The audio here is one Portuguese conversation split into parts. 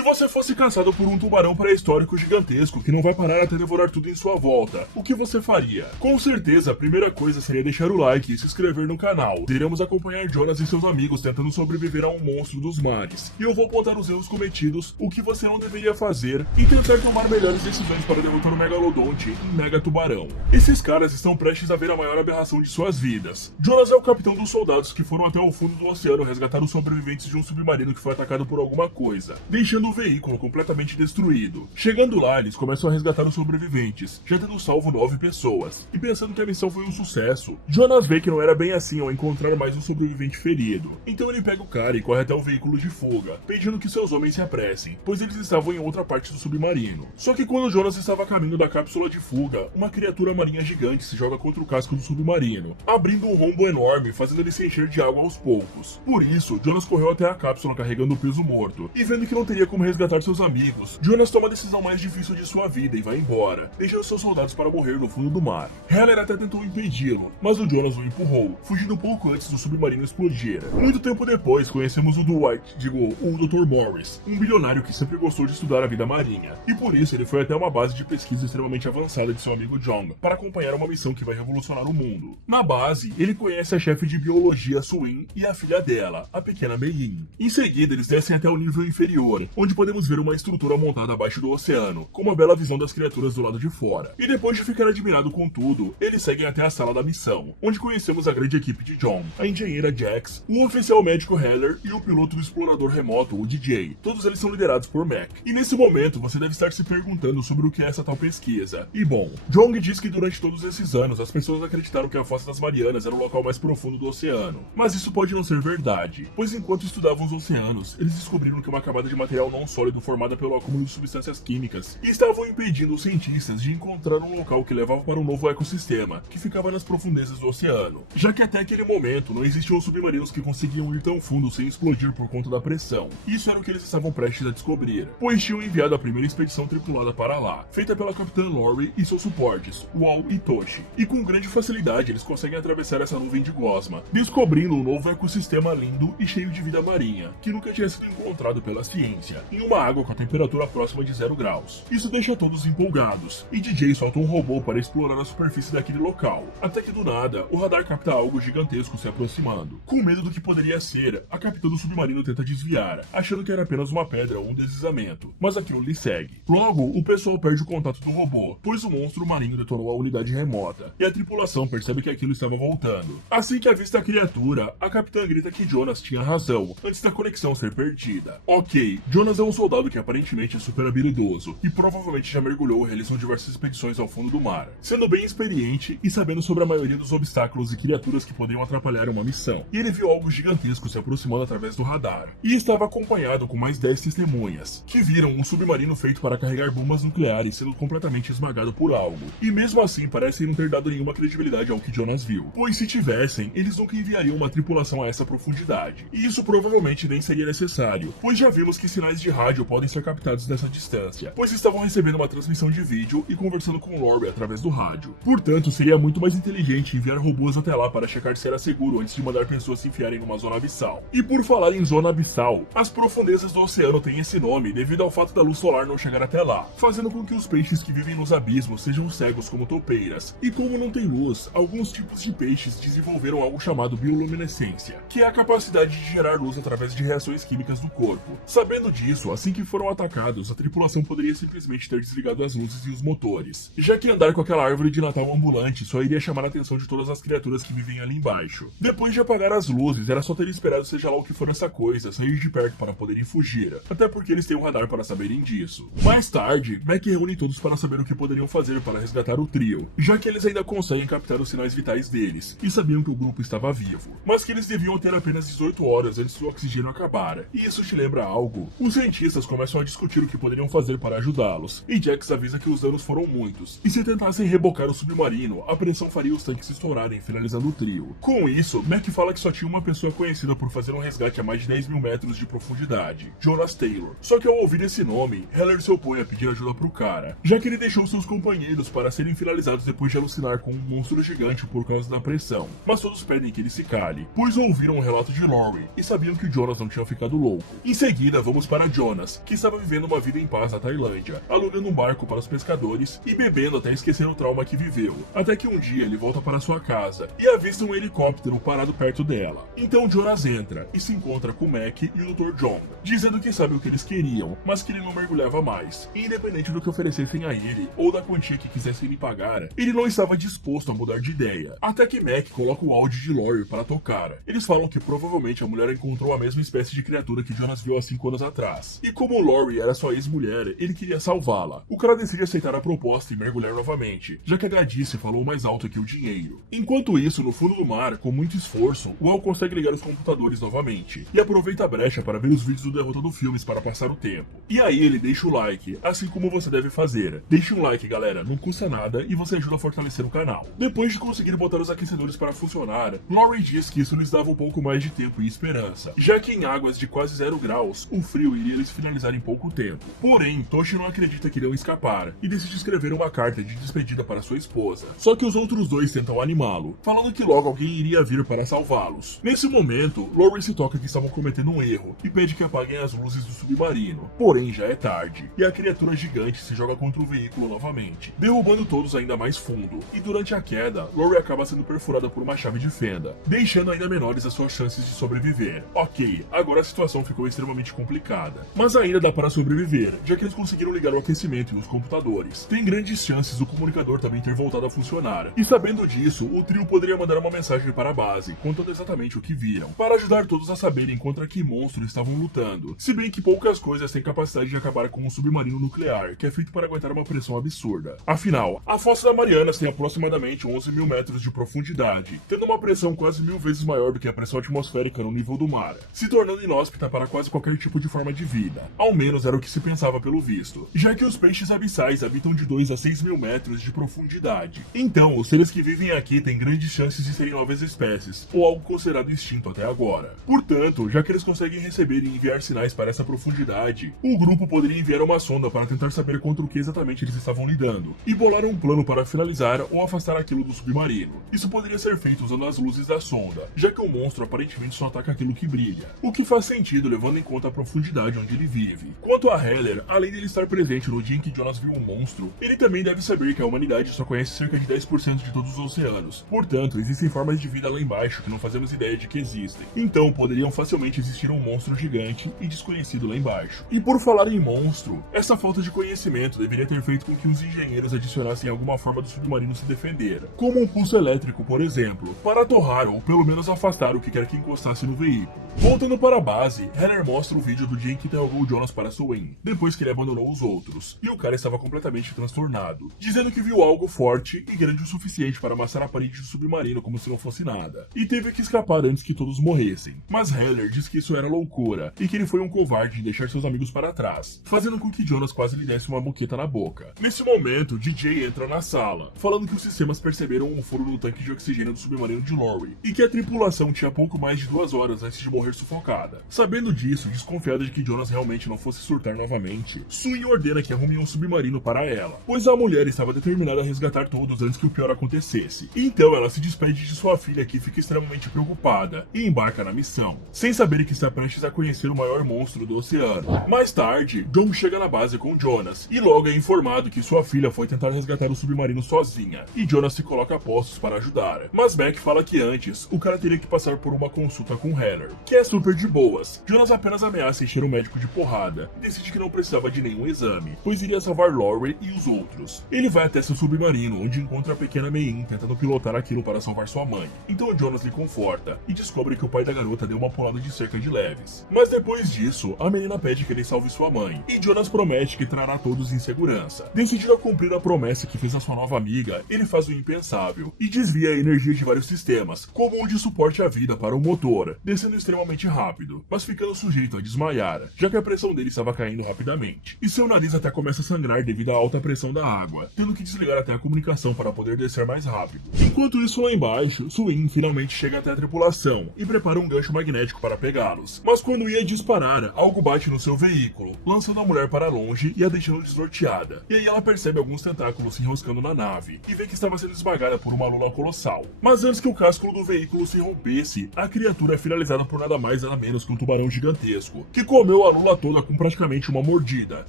Se você fosse caçado por um tubarão pré-histórico gigantesco que não vai parar até devorar tudo em sua volta, o que você faria? Com certeza, a primeira coisa seria deixar o like e se inscrever no canal. Iremos acompanhar Jonas e seus amigos tentando sobreviver a um monstro dos mares. E eu vou apontar os erros cometidos, o que você não deveria fazer e tentar tomar melhores decisões para derrotar o Megalodonte e Mega Tubarão. Esses caras estão prestes a ver a maior aberração de suas vidas. Jonas é o capitão dos soldados que foram até o fundo do oceano resgatar os sobreviventes de um submarino que foi atacado por alguma coisa, deixando o veículo completamente destruído. Chegando lá, eles começam a resgatar os sobreviventes, já tendo salvo 9 pessoas. E pensando que a missão foi um sucesso, Jonas vê que não era bem assim ao encontrar mais um sobrevivente ferido. Então ele pega o cara e corre até o veículo de fuga, pedindo que seus homens se apressem, pois eles estavam em outra parte do submarino. Só que quando Jonas estava a caminho da cápsula de fuga, uma criatura marinha gigante se joga contra o casco do submarino, abrindo um rombo enorme, fazendo ele se encher de água aos poucos. Por isso, Jonas correu até a cápsula carregando o peso morto, e vendo que não teria como resgatar seus amigos, Jonas toma a decisão mais difícil de sua vida e vai embora, deixando seus soldados para morrer no fundo do mar. Heller até tentou impedi-lo, mas o Jonas o empurrou, fugindo pouco antes do submarino explodir. Muito tempo depois, conhecemos o Dr. Morris, um bilionário que sempre gostou de estudar a vida marinha, e por isso ele foi até uma base de pesquisa extremamente avançada de seu amigo Jong, para acompanhar uma missão que vai revolucionar o mundo. Na base, ele conhece a chefe de biologia Suin e a filha dela, a pequena Mei-Yin. Em seguida, eles descem até o nível inferior, onde podemos ver uma estrutura montada abaixo do oceano, com uma bela visão das criaturas do lado de fora. E depois de ficar admirado com tudo, eles seguem até a sala da missão, onde conhecemos a grande equipe de Jong, a engenheira Jax, o oficial médico Heller e o piloto do explorador remoto, o DJ. Todos eles são liderados por Mac. E nesse momento, você deve estar se perguntando sobre o que é essa tal pesquisa. E bom, Jong diz que durante todos esses anos, as pessoas acreditaram que a Fossa das Marianas era o local mais profundo do oceano. Mas isso pode não ser verdade, pois enquanto estudavam os oceanos, eles descobriram que uma camada de material não sólido formada pelo acúmulo de substâncias químicas e estavam impedindo os cientistas de encontrar um local que levava para um novo ecossistema, que ficava nas profundezas do oceano, já que até aquele momento não existiam submarinos que conseguiam ir tão fundo sem explodir por conta da pressão. Isso era o que eles estavam prestes a descobrir, pois tinham enviado a primeira expedição tripulada para lá, feita pela Capitã Lori e seus suportes, Wall e Toshi, e com grande facilidade eles conseguem atravessar essa nuvem de gosma, descobrindo um novo ecossistema lindo e cheio de vida marinha, que nunca tinha sido encontrado pela ciência, em uma água com a temperatura próxima de 0 graus. Isso deixa todos empolgados, e DJ solta um robô para explorar a superfície daquele local, até que do nada, o radar capta algo gigantesco se aproximando. Com medo do que poderia ser, a capitã do submarino tenta desviar, achando que era apenas uma pedra ou um deslizamento, mas aquilo lhe segue. Logo, o pessoal perde o contato do robô, pois o monstro marinho detonou a unidade remota, e a tripulação percebe que aquilo estava voltando. Assim que avista a criatura, a capitã grita que Jonas tinha razão, antes da conexão ser perdida. Ok, Jonas é um soldado que aparentemente é super habilidoso, e provavelmente já mergulhou e realizou diversas expedições ao fundo do mar, sendo bem experiente e sabendo sobre a maioria dos obstáculos e criaturas que poderiam atrapalhar uma missão. E ele viu algo gigantesco se aproximando através do radar, e estava acompanhado com mais 10 testemunhas, que viram um submarino feito para carregar bombas nucleares sendo completamente esmagado por algo. E mesmo assim parecem não ter dado nenhuma credibilidade ao que Jonas viu, pois se tivessem, eles nunca enviariam uma tripulação a essa profundidade. E isso provavelmente nem seria necessário, pois já vimos que sinais de rádio podem ser captados nessa distância, pois estavam recebendo uma transmissão de vídeo e conversando com Lori através do rádio. Portanto, seria muito mais inteligente enviar robôs até lá para checar se era seguro antes de mandar pessoas se enfiarem numa zona abissal. E por falar em zona abissal, as profundezas do oceano têm esse nome devido ao fato da luz solar não chegar até lá, fazendo com que os peixes que vivem nos abismos sejam cegos como toupeiras. E como não tem luz, alguns tipos de peixes desenvolveram algo chamado bioluminescência, que é a capacidade de gerar luz através de reações químicas do corpo. Sabendo disso, assim que foram atacados, a tripulação poderia simplesmente ter desligado as luzes e os motores, já que andar com aquela árvore de Natal ambulante só iria chamar a atenção de todas as criaturas que vivem ali embaixo. Depois de apagar as luzes, era só ter esperado seja lá o que for essa coisa sair de perto para poderem fugir, até porque eles têm um radar para saberem disso. Mais tarde, Mac reúne todos para saber o que poderiam fazer para resgatar o trio, já que eles ainda conseguem captar os sinais vitais deles, e sabiam que o grupo estava vivo, mas que eles deviam ter apenas 18 horas antes do oxigênio acabar. E isso te lembra algo? Os cientistas começam a discutir o que poderiam fazer para ajudá-los, e Jax avisa que os danos foram muitos, e se tentassem rebocar o submarino, a pressão faria os tanques estourarem, finalizando o trio. Com isso, Mac fala que só tinha uma pessoa conhecida por fazer um resgate a mais de 10 mil metros de profundidade, Jonas Taylor. Só que ao ouvir esse nome, Heller se opõe a pedir ajuda pro cara, já que ele deixou seus companheiros para serem finalizados depois de alucinar com um monstro gigante por causa da pressão. Mas todos pedem que ele se cale, pois ouviram um relato de Lori e sabiam que Jonas não tinha ficado louco. Em seguida, vamos para para Jonas, que estava vivendo uma vida em paz na Tailândia, alugando um barco para os pescadores e bebendo até esquecer o trauma que viveu. Até que um dia ele volta para sua casa e avista um helicóptero parado perto dela. Então Jonas entra e se encontra com Mac e o Dr. John, dizendo que sabe o que eles queriam, mas que ele não mergulhava mais. E independente do que oferecessem a ele, ou da quantia que quisessem lhe pagar, ele não estava disposto a mudar de ideia. Até que Mac coloca o áudio de Lori para tocar. Eles falam que provavelmente a mulher encontrou a mesma espécie de criatura que Jonas viu há 5 anos atrás. E como Lori era sua ex-mulher, ele queria salvá-la. O cara decide aceitar a proposta e mergulhar novamente, já que a gadice falou mais alto que o dinheiro. Enquanto isso, no fundo do mar, com muito esforço, o Al consegue ligar os computadores novamente, e aproveita a brecha para ver os vídeos do Derrota do Filmes para passar o tempo. E aí ele deixa o like, assim como você deve fazer. Deixe um like, galera, não custa nada e você ajuda a fortalecer o canal. Depois de conseguir botar os aquecedores para funcionar, Lori diz que isso lhes dava um pouco mais de tempo e esperança, já que em águas de quase 0 graus, o frio iria lhes finalizar em pouco tempo. Porém, Toshi não acredita que irão escapar, e decide escrever uma carta de despedida para sua esposa. Só que os outros dois tentam animá-lo, falando que logo alguém iria vir para salvá-los. Nesse momento, Lori se toca que estavam cometendo um erro, e pede que apaguem as luzes do submarino. Porém, já é tarde, e a criatura gigante se joga contra o veículo novamente, derrubando todos ainda mais fundo. E durante a queda, Lori acaba sendo perfurada por uma chave de fenda, deixando ainda menores as suas chances de sobreviver. Ok, agora a situação ficou extremamente complicada, mas ainda dá para sobreviver, já que eles conseguiram ligar o aquecimento e os computadores. Tem grandes chances do comunicador também ter voltado a funcionar, e sabendo disso, o trio poderia mandar uma mensagem para a base, contando exatamente o que viram, para ajudar todos a saberem contra que monstro estavam lutando, se bem que poucas coisas têm capacidade de acabar com um submarino nuclear, que é feito para aguentar uma pressão absurda. Afinal, a Fossa da Marianas tem aproximadamente 11 mil metros de profundidade, tendo uma pressão quase 1000 vezes maior do que a pressão atmosférica no nível do mar, se tornando inóspita para quase qualquer tipo de forma de vida. Ao menos era o que se pensava pelo visto, já que os peixes abissais habitam de 2 a 6 mil metros de profundidade. Então, os seres que vivem aqui têm grandes chances de serem novas espécies, ou algo considerado extinto até agora. Portanto, já que eles conseguem receber e enviar sinais para essa profundidade, o grupo poderia enviar uma sonda para tentar saber contra o que exatamente eles estavam lidando, e bolar um plano para finalizar ou afastar aquilo do submarino. Isso poderia ser feito usando as luzes da sonda, já que o monstro aparentemente só ataca aquilo que brilha, o que faz sentido levando em conta a profundidade onde ele vive. Quanto a Heller, além dele estar presente no dia em que Jonas viu o monstro, ele também deve saber que a humanidade só conhece cerca de 10% de todos os oceanos. Portanto, existem formas de vida lá embaixo que não fazemos ideia de que existem. Então, poderiam facilmente existir um monstro gigante e desconhecido lá embaixo. E por falar em monstro, essa falta de conhecimento deveria ter feito com que os engenheiros adicionassem alguma forma do submarino se defender, como um pulso elétrico, por exemplo, para torrar ou pelo menos afastar o que quer que encostasse no veículo. Voltando para a base, Heller mostra o vídeo do dia em que interrogou Jonas para Swain, depois que ele abandonou os outros, e o cara estava completamente transtornado, dizendo que viu algo forte e grande o suficiente para amassar a parede do submarino como se não fosse nada, e teve que escapar antes que todos morressem. Mas Heller diz que isso era loucura, e que ele foi um covarde em deixar seus amigos para trás, fazendo com que Jonas quase lhe desse uma boqueta na boca. Nesse momento, DJ entra na sala, falando que os sistemas perceberam um furo no tanque de oxigênio do submarino de Lori, e que a tripulação tinha pouco mais de 2 horas antes de morrer sufocada. Sabendo disso, desconfiada de que Jonas realmente não fosse surtar novamente, Sui ordena que arrumem um submarino para ela, pois a mulher estava determinada a resgatar todos antes que o pior acontecesse. Então ela se despede de sua filha, que fica extremamente preocupada, e embarca na missão, sem saber que está prestes a conhecer o maior monstro do oceano. Mais tarde, John chega na base com Jonas, e logo é informado que sua filha foi tentar resgatar o submarino sozinha, e Jonas se coloca a postos para ajudar. Mas Mac fala que antes, o cara teria que passar por uma consulta com Heller, que é super de boas. Jonas apenas ameaça encher o médico de porrada, e decide que não precisava de nenhum exame, pois iria salvar Lori e os outros. Ele vai até seu submarino, onde encontra a pequena Mein tentando pilotar aquilo para salvar sua mãe. Então Jonas lhe conforta, e descobre que o pai da garota deu uma pulada de cerca de leves. Mas depois disso, a menina pede que ele salve sua mãe, e Jonas promete que trará todos em segurança. Decidido a cumprir a promessa que fez a sua nova amiga, ele faz o impensável, e desvia a energia de vários sistemas, como o de suporte à vida para o motor, descendo extremamente rápido, mas ficando sujeito a desmaiar, já que a pressão dele estava caindo rapidamente, e seu nariz até começa a sangrar devido à alta pressão da água, tendo que desligar até a comunicação para poder descer mais rápido. Enquanto isso, lá embaixo, Swain finalmente chega até a tripulação e prepara um gancho magnético para pegá-los. Mas quando ia disparar, algo bate no seu veículo, lançando a mulher para longe e a deixando desnorteada. E aí ela percebe alguns tentáculos se enroscando na nave, e vê que estava sendo esmagada por uma lula colossal. Mas antes que o casco do veículo se rompesse, a criatura é finalizada por nada mais nada menos que um tubarão gigantesco, que come comeu a lula toda com praticamente uma mordida.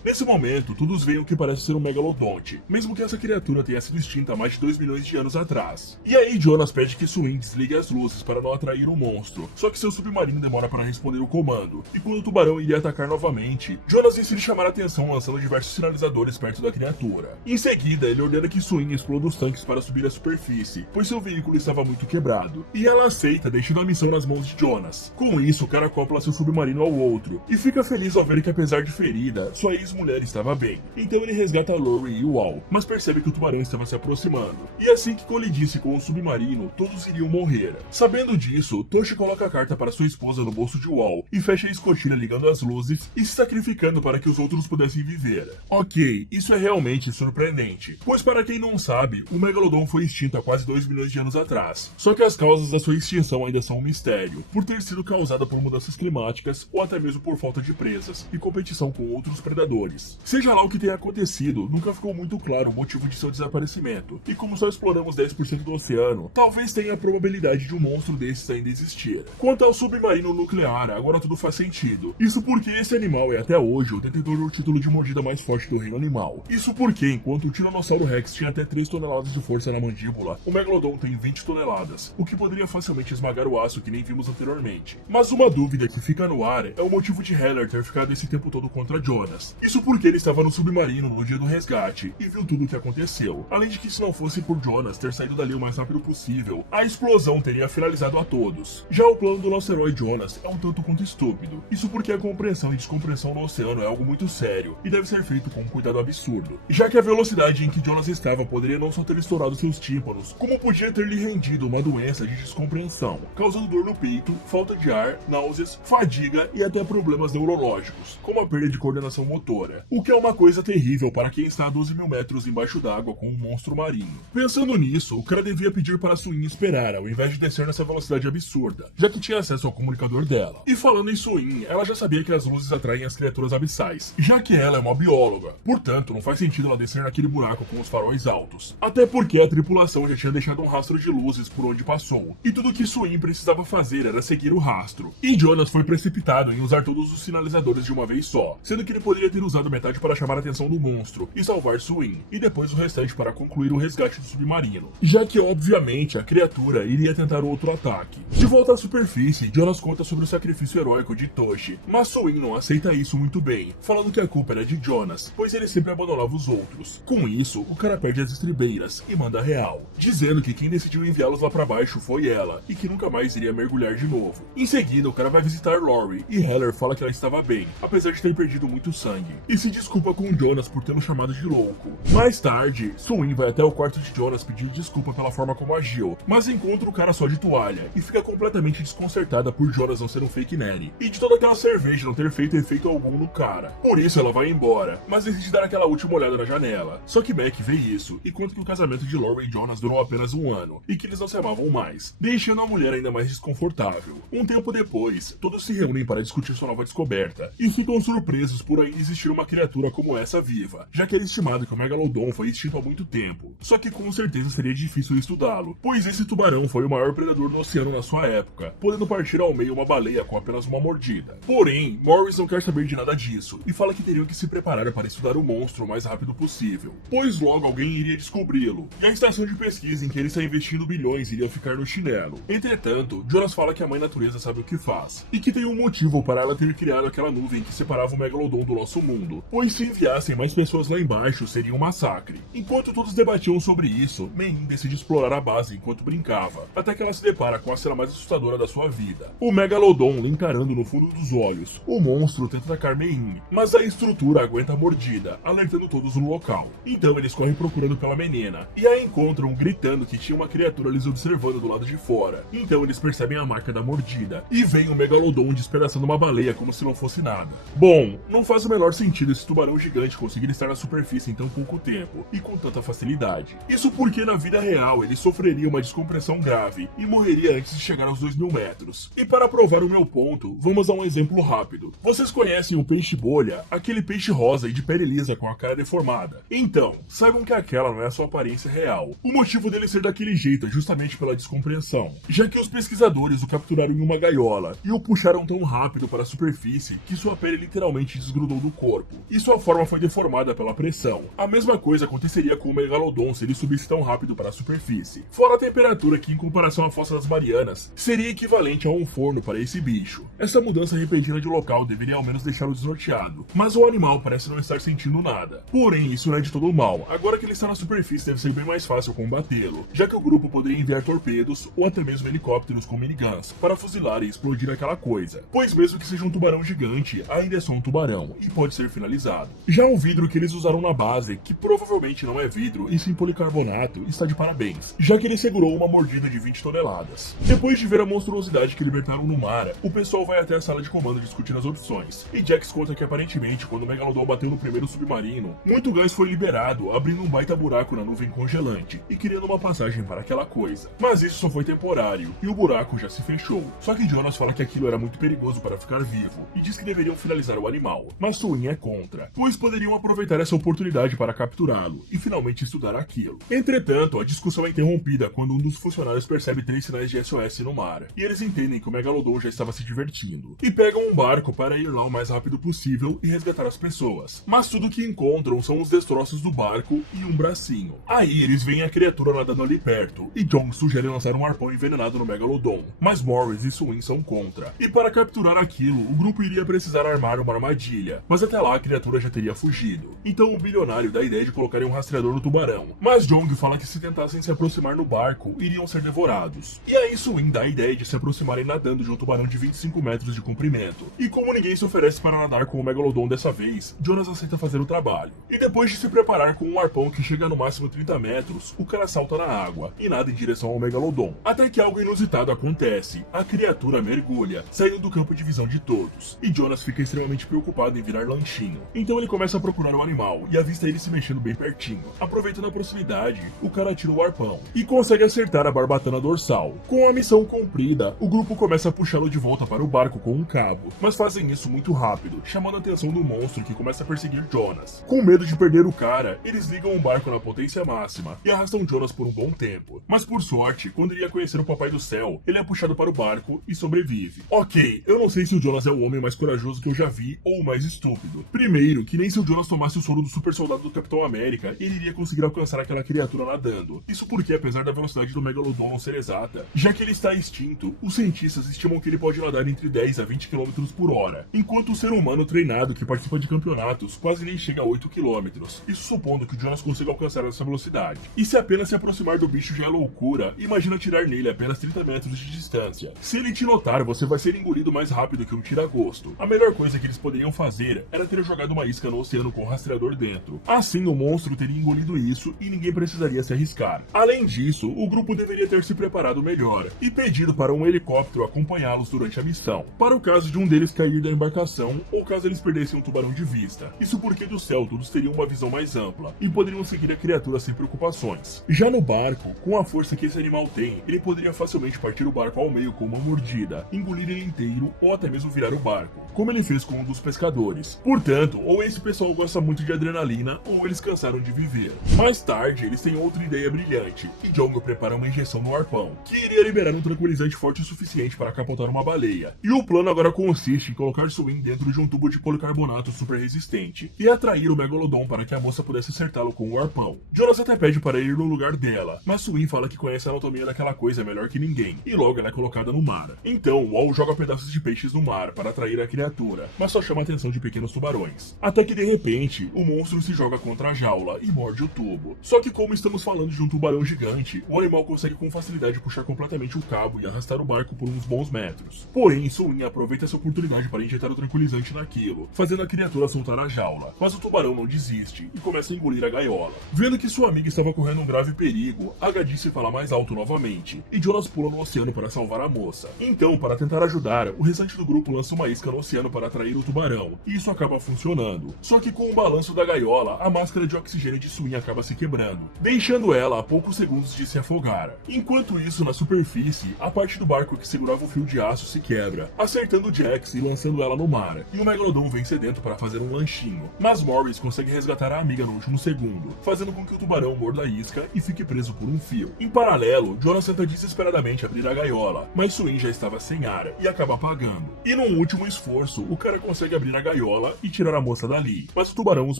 Nesse momento, todos veem o que parece ser um megalodonte, mesmo que essa criatura tenha sido extinta há mais de 2 milhões de anos atrás. E aí Jonas pede que Swing desligue as luzes para não atrair o monstro, só que seu submarino demora para responder o comando, e quando o tubarão iria atacar novamente, Jonas decide chamar a atenção lançando diversos sinalizadores perto da criatura. Em seguida, ele ordena que Swing exploda os tanques para subir à superfície, pois seu veículo estava muito quebrado, e ela aceita, deixando a missão nas mãos de Jonas. Com isso, o cara acopla seu submarino ao outro, e fica feliz ao ver que apesar de ferida, sua ex-mulher estava bem. Então ele resgata Lori e Wall, mas percebe que o tubarão estava se aproximando, e assim que colidisse com o submarino, todos iriam morrer. Sabendo disso, Toshi coloca a carta para sua esposa no bolso de Wall, e fecha a escotilha ligando as luzes e se sacrificando para que os outros pudessem viver. Ok, isso é realmente surpreendente, pois para quem não sabe, o Megalodon foi extinto há quase 2 milhões de anos atrás, só que as causas da sua extinção ainda são um mistério, por ter sido causada por mudanças climáticas ou até mesmo por falta de presas e competição com outros predadores. Seja lá o que tenha acontecido, nunca ficou muito claro o motivo de seu desaparecimento, e como só exploramos 10% do oceano, talvez tenha a probabilidade de um monstro desses ainda existir. Quanto ao submarino nuclear, agora tudo faz sentido. Isso porque esse animal é até hoje o detentor do título de mordida mais forte do reino animal. Isso porque, enquanto o Tiranossauro Rex tinha até 3 toneladas de força na mandíbula, o Megalodon tem 20 toneladas, o que poderia facilmente esmagar o aço que nem vimos anteriormente. Mas uma dúvida que fica no ar é o motivo de Heller ter ficado esse tempo todo contra Jonas. Isso porque ele estava no submarino no dia do resgate e viu tudo o que aconteceu. Além de que se não fosse por Jonas ter saído dali o mais rápido possível, a explosão teria finalizado a todos. Já o plano do nosso herói Jonas é um tanto quanto estúpido. Isso porque a compreensão e descompressão no oceano é algo muito sério e deve ser feito com um cuidado absurdo, já que a velocidade em que Jonas estava poderia não só ter estourado seus tímpanos, como podia ter lhe rendido uma doença de descompreensão, causando dor no peito, falta de ar, náuseas, fadiga e até problemas neurológicos, como a perda de coordenação motora, o que é uma coisa terrível para quem está a 12 mil metros embaixo d'água com um monstro marinho. Pensando nisso, o cara devia pedir para a Swing esperar, ao invés de descer nessa velocidade absurda, já que tinha acesso ao comunicador dela. E falando em Swing, ela já sabia que as luzes atraem as criaturas abissais, já que ela é uma bióloga, portanto não faz sentido ela descer naquele buraco com os faróis altos, até porque a tripulação já tinha deixado um rastro de luzes por onde passou, e tudo que Swing precisava fazer era seguir o rastro. E Jonas foi precipitado em usar todos os sinalizadores de uma vez só, sendo que ele poderia ter usado metade para chamar a atenção do monstro e salvar Swing, e depois o restante para concluir o resgate do submarino, já que obviamente a criatura iria tentar outro ataque. De volta à superfície, Jonas conta sobre o sacrifício heróico de Toshi, mas Swing não aceita isso muito bem, falando que a culpa era de Jonas, pois ele sempre abandonava os outros. Com isso, o cara perde as estribeiras e manda real, dizendo que quem decidiu enviá-los lá pra baixo foi ela, e que nunca mais iria mergulhar de novo. Em seguida, o cara vai visitar Lori, e Heller fala que ela estava bem, apesar de ter perdido muito sangue, e se desculpa com Jonas por tê-lo chamado de louco. Mais tarde, Swing vai até o quarto de Jonas pedir desculpa pela forma como agiu, mas encontra o cara só de toalha, e fica completamente desconcertada por Jonas não ser um fake Neri, e de toda aquela cerveja não ter feito efeito algum no cara. Por isso ela vai embora, mas decide dar aquela última olhada na janela. Só que Mac vê isso, e conta que o casamento de Lori e Jonas durou apenas 1 ano, e que eles não se amavam mais, deixando a mulher ainda mais desconfortável. Um tempo depois, todos se reúnem para discutir sua nova descoberta, e ficam surpresos por ainda existir uma criatura como essa viva, já que era estimado que o Megalodon foi extinto há muito tempo. Só que com certeza seria difícil estudá-lo, pois esse tubarão foi o maior predador do oceano na sua época, podendo partir ao meio uma baleia com apenas uma mordida. Porém, Morris não quer saber de nada disso, e fala que teriam que se preparar para estudar o monstro o mais rápido possível, pois logo alguém iria descobri-lo, e a estação de pesquisa em que ele está investindo bilhões iria ficar no chinelo. Entretanto, Jonas fala que a mãe natureza sabe o que faz, e que tem um motivo para ela ter criado aquela nuvem que separava o Megalodon do nosso mundo, pois se enviassem mais pessoas lá embaixo seria um massacre. Enquanto todos debatiam sobre isso, Mein decide explorar a base enquanto brincava, até que ela se depara com a cena mais assustadora da sua vida. O Megalodon lhe encarando no fundo dos olhos. O monstro tenta atacar Mein, mas a estrutura aguenta a mordida, alertando todos no local. Então eles correm procurando pela menina, e a encontram gritando que tinha uma criatura lhes observando do lado de fora. Então eles percebem a marca da mordida, e veem o Megalodon despedaçando uma baleia como se não fosse nada. Bom, não faz o menor sentido esse tubarão gigante conseguir estar na superfície em tão pouco tempo, e com tanta facilidade. Isso porque na vida real ele sofreria uma descompressão grave, e morreria antes de chegar aos 2 mil metros. E para provar o meu ponto, vamos a um exemplo rápido. Vocês conhecem o peixe bolha, aquele peixe rosa e de pele lisa com a cara deformada? Então, saibam que aquela não é a sua aparência real. O motivo dele ser daquele jeito é justamente pela descompreensão, já que os pesquisadores o capturaram em uma gaiola e o puxaram tão rápido para a superfície superfície que sua pele literalmente desgrudou do corpo, e sua forma foi deformada pela pressão. A mesma coisa aconteceria com o Megalodon se ele subisse tão rápido para a superfície. Fora a temperatura que, em comparação à fossa das Marianas, seria equivalente a um forno para esse bicho. Essa mudança repentina de local deveria ao menos deixá-lo desnorteado, mas o animal parece não estar sentindo nada. Porém, isso não é de todo mal. Agora que ele está na superfície, deve ser bem mais fácil combatê-lo, já que o grupo poderia enviar torpedos ou até mesmo helicópteros com miniguns para fuzilar e explodir aquela coisa. Pois mesmo que seja um tubarão gigante, ainda é só um tubarão e pode ser finalizado. Já o vidro que eles usaram na base, que provavelmente não é vidro e sim policarbonato, está de parabéns, já que ele segurou uma mordida de 20 toneladas. Depois de ver a monstruosidade que libertaram no mar, o pessoal vai até a sala de comando discutir as opções, e Jax conta que aparentemente quando o Megalodon bateu no primeiro submarino, muito gás foi liberado, abrindo um baita buraco na nuvem congelante e criando uma passagem para aquela coisa. Mas isso só foi temporário, e o buraco já se fechou. Só que Jonas fala que aquilo era muito perigoso para ficar vivo, e diz que deveriam finalizar o animal, mas Suin é contra, pois poderiam aproveitar essa oportunidade para capturá-lo e finalmente estudar aquilo. Entretanto, a discussão é interrompida quando um dos funcionários percebe 3 sinais de SOS no mar, e eles entendem que o Megalodon já estava se divertindo, e pegam um barco para ir lá o mais rápido possível e resgatar as pessoas. Mas tudo que encontram são os destroços do barco e um bracinho. Aí eles veem a criatura nadando ali perto, e John sugere lançar um arpão envenenado no Megalodon, mas Morris e Suin são contra. E para capturar aquilo, o grupo iria precisar armar uma armadilha, mas até lá a criatura já teria fugido. Então o bilionário dá a ideia de colocar um rastreador no tubarão, mas Jong fala que se tentassem se aproximar no barco, iriam ser devorados. E aí Suin dá a ideia de se aproximarem nadando de um tubarão de 25 metros de comprimento. E como ninguém se oferece para nadar com o Megalodon dessa vez, Jonas aceita fazer o trabalho. E depois de se preparar com um arpão que chega no máximo 30 metros, o cara salta na água e nada em direção ao Megalodon. Até que algo inusitado acontece. A criatura mergulha, saindo do campo de visão de todos. E Jonas fica extremamente preocupado em virar lanchinho. Então ele começa a procurar o animal e avista ele se mexendo bem pertinho. Aproveitando a proximidade, o cara tira o arpão e consegue acertar a barbatana dorsal. Com a missão cumprida, o grupo começa a puxá-lo de volta para o barco com um cabo, mas fazem isso muito rápido, chamando a atenção do monstro que começa a perseguir Jonas. Com medo de perder o cara, eles ligam o barco na potência máxima e arrastam Jonas por um bom tempo. Mas por sorte, quando iria conhecer o Papai do Céu, ele é puxado para o barco e sobrevive. Ok, eu não sei se o Jonas é o homem mais corajoso que eu já vi ou o mais estúpido. Primeiro, que nem se o Jonas tomasse o soro do super soldado do Capitão América, ele iria conseguir alcançar aquela criatura nadando. Isso porque, apesar da velocidade do Megalodon não ser exata, já que ele está extinto, os cientistas estimam que ele pode nadar entre 10 a 20 km por hora, enquanto o ser humano treinado que participa de campeonatos quase nem chega a 8 km. Isso supondo que o Jonas consiga alcançar essa velocidade. E se apenas se aproximar do bicho já é loucura, imagina atirar nele a apenas 30 metros de distância. Se ele te notar, você vai ser engolido mais rápido que um tira-gosto. A melhor coisa que eles poderiam fazer era ter jogado uma isca no oceano com um rastreador dentro. Assim, o monstro teria engolido isso e ninguém precisaria se arriscar. Além disso, o grupo deveria ter se preparado melhor e pedido para um helicóptero acompanhá-los durante a missão, para o caso de um deles cair da embarcação ou caso eles perdessem um tubarão de vista. Isso porque do céu todos teriam uma visão mais ampla e poderiam seguir a criatura sem preocupações. Já no barco, com a força que esse animal tem, ele poderia facilmente partir o barco ao meio com uma mordida, engolir ele inteiro ou até mesmo virar o barco, como ele fez com um dos pescadores. Portanto, ou esse pessoal gosta muito de adrenalina ou eles cansaram de viver. Mais tarde, eles têm outra ideia brilhante e Django prepara uma injeção no arpão, que iria liberar um tranquilizante forte o suficiente para capotar uma baleia. E o plano agora consiste em colocar Suin dentro de um tubo de policarbonato super resistente e atrair o Megalodon para que a moça pudesse acertá-lo com o arpão. Jonas até pede para ir no lugar dela, mas Suin fala que conhece a anatomia daquela coisa melhor que ninguém, e logo ela é colocada no mar. Então, Wall joga pedaços de peixes no mar para atrair a criatura, mas só chama a atenção de pequenos tubarões. Até que de repente, o monstro se joga contra a jaula e morde o tubo. Só que como estamos falando de um tubarão gigante, o animal consegue com facilidade puxar completamente o cabo e arrastar o barco por uns bons metros. Porém, Suin aproveita essa oportunidade para injetar o tranquilizante naquilo, fazendo a criatura soltar a jaula. Mas o tubarão não desiste e começa a engolir a gaiola. Vendo que sua amiga estava correndo um grave perigo, a Gadice fala mais alto novamente, e Jonas pula no oceano para salvar a moça. Então, para tentar ajudar, o restante do grupo lança uma isca no oceano para atrair o tubarão, e isso acaba funcionando. Só que com o balanço da gaiola, a máscara de oxigênio de Suin acaba se quebrando, deixando ela a poucos segundos de se afogar. Enquanto isso, na superfície, a parte do barco que segurava o fio de aço se quebra, acertando Jax e lançando ela no mar, e o Megalodon vem sedento para fazer um lanchinho. Mas Morris consegue resgatar a amiga no último segundo, fazendo com que o tubarão morda a isca e fique preso por um fio. Em paralelo, Jonas tenta desesperadamente abrir a gaiola, mas Suin já estava sem ar e acaba apagando. E num último mínimo esforço, o cara consegue abrir a gaiola e tirar a moça dali, mas o tubarão os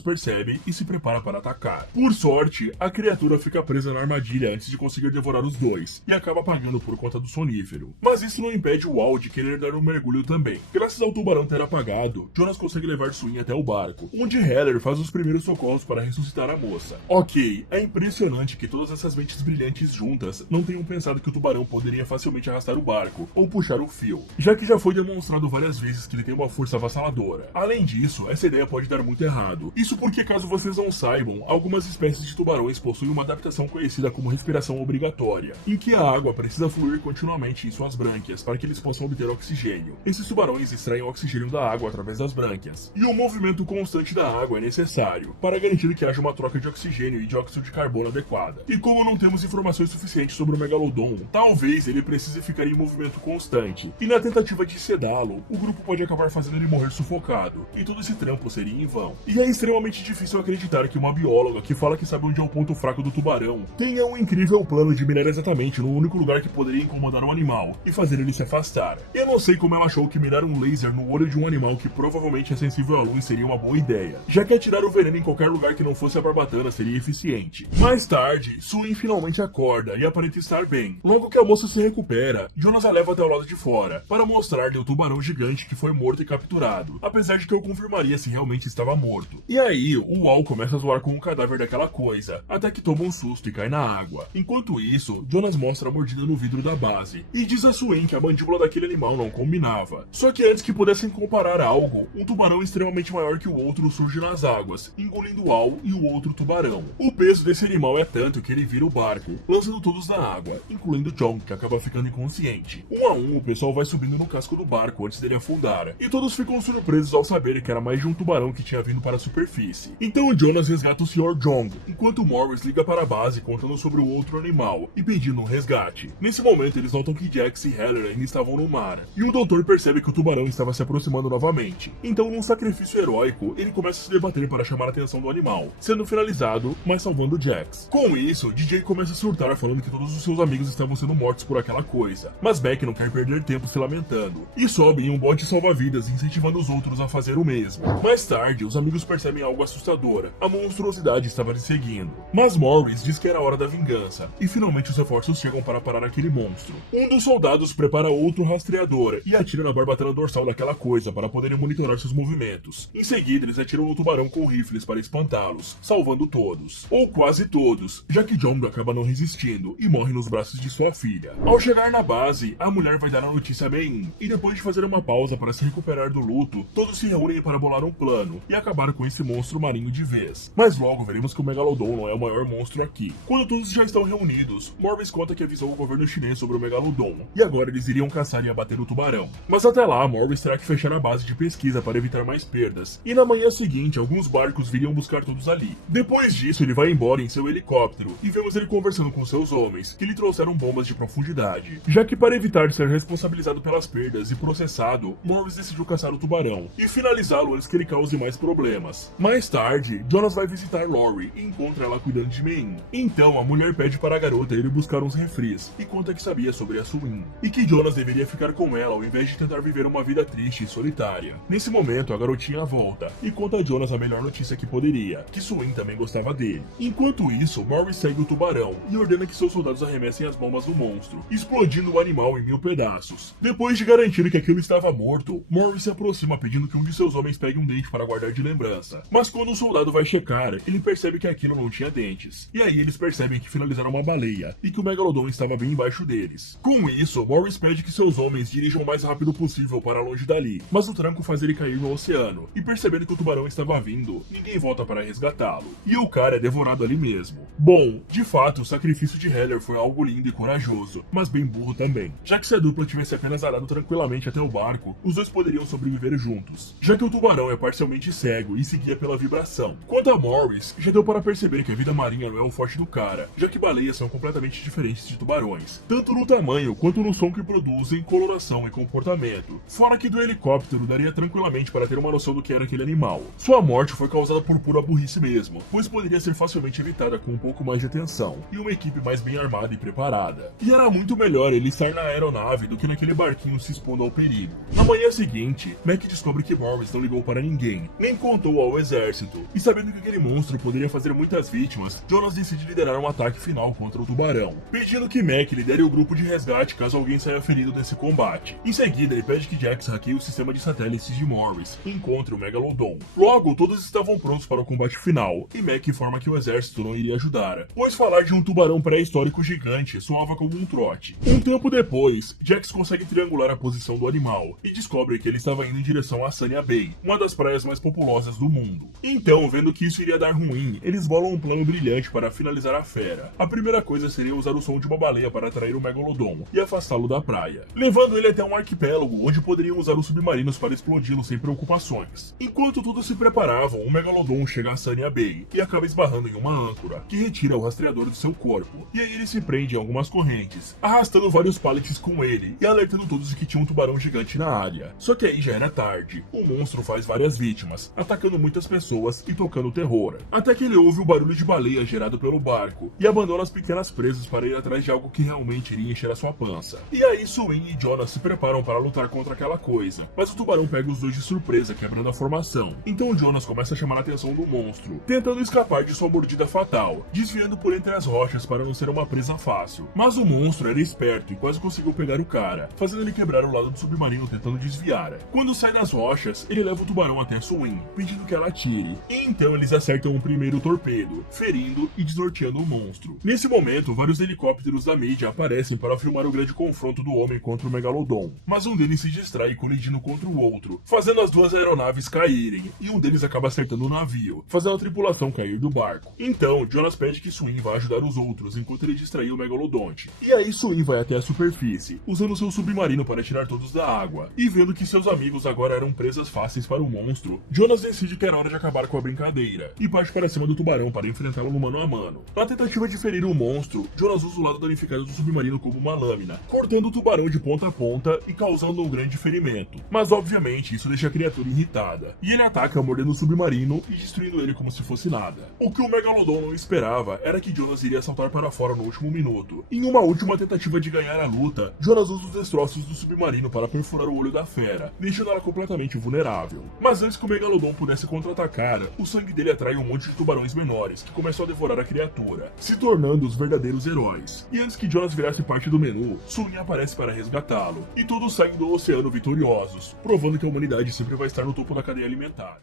percebe e se prepara para atacar. Por sorte, a criatura fica presa na armadilha antes de conseguir devorar os dois, e acaba apagando por conta do sonífero. Mas isso não impede o Wall de querer dar um mergulho também. Graças ao tubarão ter apagado, Jonas consegue levar Swing até o barco, onde Heller faz os primeiros socorros para ressuscitar a moça. Ok, é impressionante que todas essas mentes brilhantes juntas não tenham pensado que o tubarão poderia facilmente arrastar o barco ou puxar o fio, já que já foi demonstrado várias vezes que ele tem uma força avassaladora. Além disso, essa ideia pode dar muito errado. Isso porque, caso vocês não saibam, algumas espécies de tubarões possuem uma adaptação conhecida como respiração obrigatória, em que a água precisa fluir continuamente em suas brânquias para que eles possam obter oxigênio. Esses tubarões extraem oxigênio da água através das brânquias, e o movimento constante da água é necessário para garantir que haja uma troca de oxigênio e dióxido de carbono adequada. E como não temos informações suficientes sobre o Megalodon, talvez ele precise ficar em movimento constante, e na tentativa de sedá-lo, o grupo pode acabar fazendo ele morrer sufocado, e todo esse trampo seria em vão. E é extremamente difícil acreditar que uma bióloga que fala que sabe onde é o ponto fraco do tubarão tenha um incrível plano de mirar exatamente no único lugar que poderia incomodar um animal e fazer ele se afastar. Eu não sei como ela achou que mirar um laser no olho de um animal que provavelmente é sensível à luz seria uma boa ideia, já que atirar o veneno em qualquer lugar que não fosse a barbatana seria eficiente. Mais tarde, Swing finalmente acorda e aparenta estar bem. Logo que a moça se recupera, Jonas a leva até o lado de fora, para mostrar-lhe o tubarão gigante que foi morto e capturado, apesar de que eu confirmaria se realmente estava morto. E aí, o Wall começa a zoar com o cadáver daquela coisa, até que toma um susto e cai na água. Enquanto isso, Jonas mostra a mordida no vidro da base, e diz a Swing que a mandíbula daquele animal não combinava. Só que antes que pudessem comparar algo, um tubarão extremamente maior que o outro surge nas águas, engolindo o Wall e o outro tubarão. O peso desse animal é tanto que ele vira o barco, lançando todos na água, incluindo John, que acaba ficando inconsciente. Um a um, o pessoal vai subindo no casco do barco antes dele afundar, e todos ficam surpresos ao saberem que era mais de um tubarão que tinha vindo para a superfície. Então o Jonas resgata o Sr. Jong, enquanto Morris liga para a base contando sobre o outro animal e pedindo um resgate. Nesse momento eles notam que Jax e Heller ainda estavam no mar, e o doutor percebe que o tubarão estava se aproximando novamente. Então, num sacrifício heróico, ele começa a se debater para chamar a atenção do animal, sendo finalizado, mas salvando Jax. Com isso, DJ começa a surtar falando que todos os seus amigos estavam sendo mortos por aquela coisa, mas Beck não quer perder tempo se lamentando, e sobe em um bote salva-vidas incentivando os outros a fazer o mesmo. Mais tarde, os amigos percebem algo assustador, a monstruosidade estava lhes seguindo. Mas Morris diz que era hora da vingança, e finalmente os reforços chegam para parar aquele monstro. Um dos soldados prepara outro rastreador e atira na barbatana dorsal daquela coisa para poderem monitorar seus movimentos. Em seguida, eles atiram no tubarão com rifles para espantá-los, salvando todos, ou quase todos, já que John acaba não resistindo e morre nos braços de sua filha. Ao chegar na base, a mulher vai dar a notícia a Mein, e depois de fazer uma pausa para se recuperar do luto, todos se reúnem para bolar um plano e acabar com esse monstro marinho de vez. Mas logo veremos que o Megalodon não é o maior monstro aqui. Quando todos já estão reunidos, Morris conta que avisou o governo chinês sobre o Megalodon, e agora eles iriam caçar e abater o tubarão. Mas até lá, Morris terá que fechar a base de pesquisa para evitar mais perdas, e na manhã seguinte, alguns barcos viriam buscar todos ali. Depois disso, ele vai embora em seu helicóptero, e vemos ele conversando com seus homens, que lhe trouxeram bombas de profundidade. Já que para evitar ser responsabilizado pelas perdas e processado, Morris decidiu caçar o tubarão, e finalizá-lo antes que ele cause mais problemas. Mais tarde, Jonas vai visitar Lori e encontra ela cuidando de Mein. Então, a mulher pede para a garota ir buscar uns refris, e conta que sabia sobre a Swing, e que Jonas deveria ficar com ela ao invés de tentar viver uma vida triste e solitária. Nesse momento, a garotinha volta, e conta a Jonas a melhor notícia que poderia, que Swing também gostava dele. Enquanto isso, Morris segue o tubarão, e ordena que seus soldados arremessem as bombas no monstro, explodindo o animal em 1000 pedaços. Depois de garantir que aquilo estava morto, Morris se aproxima pedindo que um de seus homens pegue um dente para guardar de lembrança. Mas quando o soldado vai checar, ele percebe que aquilo não tinha dentes. E aí eles percebem que finalizaram uma baleia, e que o Megalodon estava bem embaixo deles. Com isso, Morris pede que seus homens dirijam o mais rápido possível para longe dali, mas o tranco faz ele cair no oceano, e percebendo que o tubarão estava vindo, ninguém volta para resgatá-lo. E o cara é devorado ali mesmo. Bom, de fato, o sacrifício de Heller foi algo lindo e corajoso, mas bem burro também, já que se a dupla tivesse apenas arado tranquilamente até o barco, os dois poderiam sobreviver juntos, já que o tubarão é parcialmente cego e se guia pela vibração. Quanto a Morris, já deu para perceber que a vida marinha não é o forte do cara, já que baleias são completamente diferentes de tubarões, tanto no tamanho quanto no som que produzem, coloração e comportamento. Fora que do helicóptero daria tranquilamente para ter uma noção do que era aquele animal. Sua morte foi causada por pura burrice mesmo, pois poderia ser facilmente evitada com um pouco mais de atenção e uma equipe mais bem armada e preparada. E era muito melhor ele estar na aeronave do que naquele barquinho se expondo ao perigo. Na manhã seguinte, Mac descobre que Morris não ligou para ninguém, nem contou ao exército, e sabendo que aquele monstro poderia fazer muitas vítimas, Jonas decide liderar um ataque final contra o tubarão, pedindo que Mac lidere o grupo de resgate caso alguém saia ferido nesse combate. Em seguida, ele pede que Jax hackeie o sistema de satélites de Morris e encontre o Megalodon. Logo, todos estavam prontos para o combate final, e Mac informa que o exército não iria ajudar, pois falar de um tubarão pré-histórico gigante soava como um trote. Um tempo depois, Jax consegue triangular a posição do animal e descobre que ele estava indo em direção a Sanya Bay, uma das praias mais populosas do mundo. Então, vendo que isso iria dar ruim, eles bolam um plano brilhante para finalizar a fera. A primeira coisa seria usar o som de uma baleia para atrair o Megalodon e afastá-lo da praia, levando ele até um arquipélago onde poderiam usar os submarinos para explodi-lo sem preocupações. Enquanto tudo se preparavam, o Megalodon chega a Sanya Bay e acaba esbarrando em uma âncora, que retira o rastreador do seu corpo, e aí ele se prende em algumas correntes, arrastando vários pallets com ele e alertando todos de que tinha um tubarão gigante na área. Só que aí já era tarde. O monstro faz várias vítimas, atacando muitas pessoas e tocando terror, até que ele ouve o barulho de baleia gerado pelo barco e abandona as pequenas presas para ir atrás de algo que realmente iria encher a sua pança. E aí Swing e Jonas se preparam para lutar contra aquela coisa, mas o tubarão pega os dois de surpresa, quebrando a formação. Então Jonas começa a chamar a atenção do monstro, tentando escapar de sua mordida fatal, desviando por entre as rochas para não ser uma presa fácil. Mas o monstro era esperto e quase conseguiu pegar o cara, fazendo ele quebrar o lado do submarino tentando desviar. Quando sai das rochas, ele leva o tubarão até Swing, pedindo que ela atire. E então eles acertam o primeiro torpedo, ferindo e desnorteando o monstro. Nesse momento, vários helicópteros da mídia aparecem para filmar o grande confronto do homem contra o Megalodon, mas um deles se distrai colidindo contra o outro, fazendo as duas aeronaves caírem, e um deles acaba acertando o navio, fazendo a tripulação cair do barco. Então, Jonas pede que Swing vá ajudar os outros enquanto ele distrai o Megalodonte. E aí Swing vai até a superfície, usando seu submarino para tirar todos da água, e vendo que seus amigos agora eram presas fáceis para o monstro, Jonas decide que era hora de acabar com a brincadeira, e parte para cima do tubarão para enfrentá-lo no mano a mano. Na tentativa de ferir o monstro, Jonas usa o lado danificado do submarino como uma lâmina, cortando o tubarão de ponta a ponta e causando um grande ferimento. Mas obviamente isso deixa a criatura irritada, e ele ataca mordendo o submarino e destruindo ele como se fosse nada. O que o Megalodon não esperava era que Jonas iria saltar para fora no último minuto. Em uma última tentativa de ganhar a luta, Jonas usa os destroços do submarino para perfurar o olho da fera, deixando ela completamente vulnerável. Mas antes que o Megalodon pudesse contra-atacar, o sangue dele atrai um monte de tubarões menores, que começam a devorar a criatura, se tornando os verdadeiros heróis. E antes que Jonas virasse parte do menu, Swing aparece para resgatá-lo, e todos saem do oceano vitoriosos, provando que a humanidade sempre vai estar no topo da cadeia alimentar.